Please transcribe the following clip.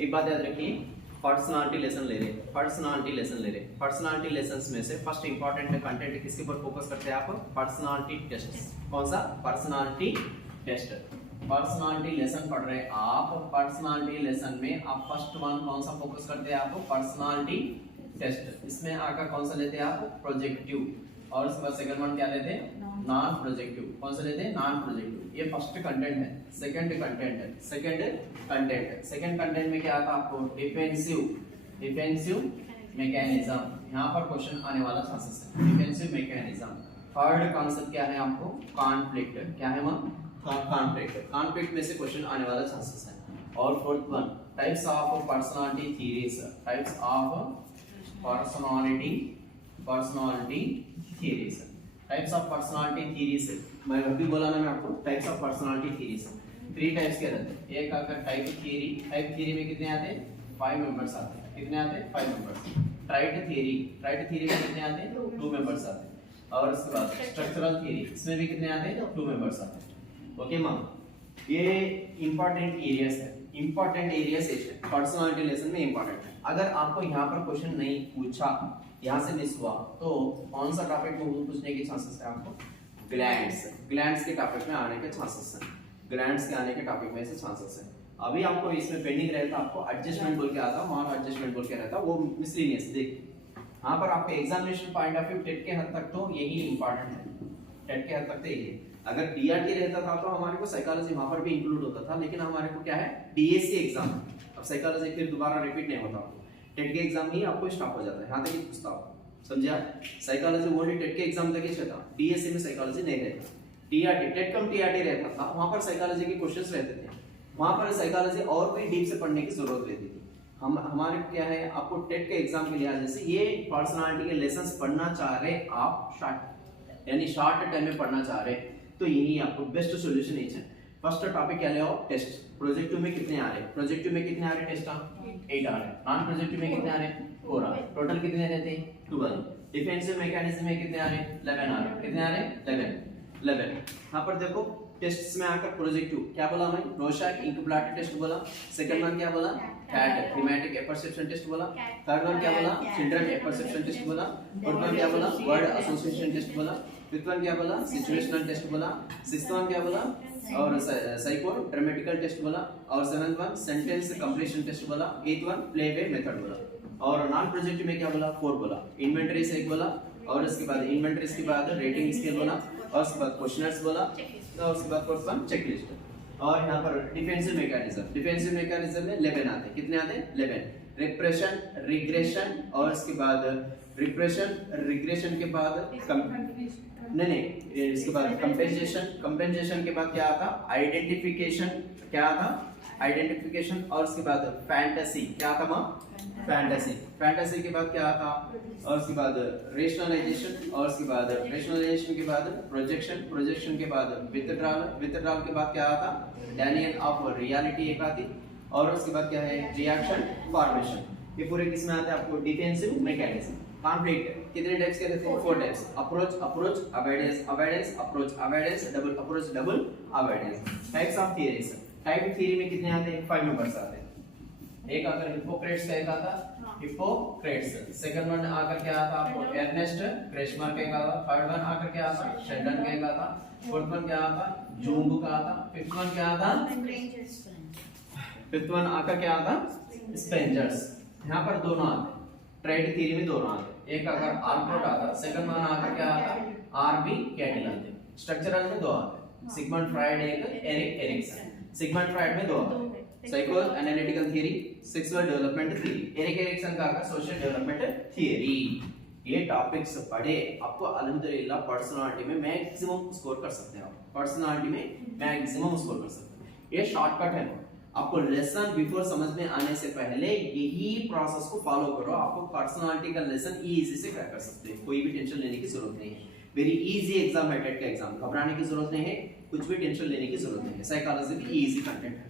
एक बात याद रखिए, पर्सनालिटी लेसन ले रहे, पर्सनालिटी लेसन में से फर्स्ट इंपॉर्टेंट कंटेंट किसके ऊपर फोकस करते हैं आप? Personality test. कौन सा? Personality test. पर्सनालिटी लेसन पढ़ रहे हैं आप, पर्सनालिटी लेसन में आप फर्स्ट वन कौन सा फोकस करते हैं आप? Personality test. इसमें आकर कौन सा लेते हैं आप? प्रोजेक्टिव। और उसके बाद सेकंड वन क्या लेते हैं? Non projective. कौन सा लेते हैं? Non projective. ये फर्स्ट कंटेंट है। सेकंड कंटेंट में क्या आता है आपको? Defensive mechanism. यहाँ पर क्वेश्चन आने वाला चांसेस है, डिफेंसिव मैकेनिज्म। थर्ड कॉन्सेप्ट क्या है आपको? कॉन्फ्लिक्ट। क्या है वहाँ? कॉन्फ्लिक्ट में से क्वेश्चन आने वाला चांसेस है। और fourth one types of personality theories. Types of personality theories. मैं अभी बोला ना मैं आपको, types of personality theories 3 types के रहते हैं। एक अगर टाइप थ्योरी में कितने आते हैं? 5 मेंबर्स आते हैं। कितने आते हैं? 5 मेंबर्स। ट्राइड थ्योरी में कितने आते हैं? 2 मेंबर्स आते हैं। और उसके बाद स्ट्रक्चरल थ्योरी, इसमें भी कितने आते हैं? 2 मेंबर्स आते हैं। ओके मैम, ये इंपॉर्टेंट एरियाज है पर्सनालिटी लेसन में इंपॉर्टेंट है। अगर आपको यहाँ पर क्वेश्चन नहीं पूछा, यहाँ से मिस हुआ, तो कौन सा टॉपिक में पूछने के चांसेस है आपको? ग्लैंड्स के टॉपिक में आने के चांसेस है। ग्लैंड्स के आने के टॉपिक में से चांसेस है। अभी आपको इसमें पेंडिंग रहता, आपको एडजस्टमेंट बोल के आता, वहां एडजस्टमेंट बोल के रहता, वो मिसलिनियस। देखिए यहाँ पर आपके examination point of view TET के हद तक तो यही इंपॉर्टेंट है। टेट के हद तक तो यही है। अगर डीआरटी रहता था तो हमारे को साइकोलॉजी वहां पर भी इंक्लूड होता था, लेकिन हमारे को क्या है? DSC exam. अब साइकोलॉजी फिर दोबारा रिपीट नहीं होता, टेट के एग्जाम ही आपको स्टॉप हो जाता है। यहाँ तक ही पूछता हूँ, समझा? साइकोलॉजी ओनली टेट के एग्जाम तक ही चलता, डीएससी में साइकोलॉजी नहीं रहता। टीआरटी टेट कम टीआरटी रहता था, वहां पर साइकोलॉजी के क्वेश्चंस रहते थे, वहां पर साइकोलॉजी और भी डीप से पढ़ने की जरूरत रहती थी। हम हमारे क्या है, आपको टेट के एग्जाम के लिहाज से ये पर्सनालिटी के लेसन्स पढ़ना चाह रहे आप, शॉर्ट टाइम में पढ़ना चाह रहे, तो यही आपको बेस्ट सॉल्यूशन है। फर्स्ट टॉपिक क्या ले आओ? टेस्ट। प्रोजेक्टिव में कितने आ रहे? टेस्ट 8 आ रहे। नॉन प्रोजेक्टिव में कितने आ रहे? 4 आ रहे। टोटल कितने रहते हैं? 12। डिफेंसिव मैकेनिज्म में कितने आ रहे? 11 आ रहे। कितने आ रहे? 11। यहाँ पर देखो टेस्ट्स में आकर प्रोजेक्टिव क्या बोला मैं? रोशाक इंक्यूबेटर टेस्ट बोला। सेकंड वन क्या बोला? कैट थीमेटिक परसेप्शन टेस्ट बोला। थर्ड वन क्या बोला? चिल्ड्रन परसेप्शन टेस्ट बोला। फोर्थ वन क्या बोला? वर्ड एसोसिएशन टेस्ट बोला। फिफ्थ वन क्या बोला? सिचुएशनल टेस्ट बोला। सिक्स्थ वन क्या बोला? और साइको ड्रामेटिकल टेस्ट बोला। और seventh one sentence completion test बोला। Eighth one play way method बोला। और नॉन प्रोजेक्टिव में क्या बोला? 4 बोला। इन्वेंटरी से 1 बोला, और उसके बाद इन्वेंटरीज के बाद रेटिंग स्केल बोला, और उसके बाद क्वेश्चनर्स बोला, और उसके बाद फोर्थ वन चेकलिस्ट। और यहाँ पर डिफेंसिव मैकेनिज्म में 11 आते हैं। कितने आते हैं? 11। रिप्रेशन, रिग्रेशन, और उसके बाद रिग्रेशन के बाद इसके बाद कंपेंसेशन के बाद क्या आता? आइडेंटिफिकेशन, और उसके बाद फैंटेसी। क्या आता वहाँ? फैंटेसी के बाद क्या आता? और उसके बाद रेशनलाइजेशन, और उसके बाद रेशनलाइजेशन के बाद प्रोजेक्शन के बाद विथड्रॉल के बाद क्या आता? डैनियल ऑफ रियलिटी एक आती, और उसके बाद क्या है? Reaction formation. ये पूरे किसमें आते हैं आपको? Defensive mechanism. कॉन्फ्लिक्ट कितने टाइप्स के रहते हैं? 4 types. Approach, avoidance, double approach, double avoidance. Types of theories. Type theory में कितने आते हैं? 5 मेंबर्स आते हैं। एक अगर हिप्पोक्रेट्स का एक आता, हिप्पोक्रेट्स। सेकंड वन आकर क्या आता आपको? अर्नेस्ट क्रेशमर का एक आता। थर्ड वन आकर क्या आता? शेल्डन का एक आता। फोर्थ वन क्या आता? जूंग का आता। फिफ्थ वन क्या आता? फिफ्थ वन आकर क्या आता? स्पेंजर्स। यहाँ पर दोनों आते, ट्रेड थ्योरी में दोनों आते। एक अगर आल्पोर्ट आता, सेकंड वन आकर क्या आता? आरबी कैटिल आते। स्ट्रक्चरल में 2 आते, सिगमंड फ्राइड एक, एरिक एरिक्सन। सिगमंड फ्राइड में 2 आते, psycho analytical theory, sexual development theory. Erik Erikson का सोशल डेवलपमेंट थ्योरी। ये टॉपिक्स पढ़े, आपको अल्हम्दुलिल्लाह पर्सनालिटी में मैक्सिमम स्कोर कर सकते हैं। ये शॉर्टकट है। आपको लेसन बिफोर समझ में आने से पहले यही प्रोसेस को फॉलो करो, आपको पर्सनालिटी का लेसन इजी से क्रैक कर सकते हैं। कोई भी टेंशन लेने की जरूरत नहीं है। वेरी इजी एग्जाम है टेट का एग्जाम, घबराने की जरूरत नहीं है, कुछ भी टेंशन लेने की जरूरत नहीं है। साइकोलॉजी भी इजी कंटेंट है।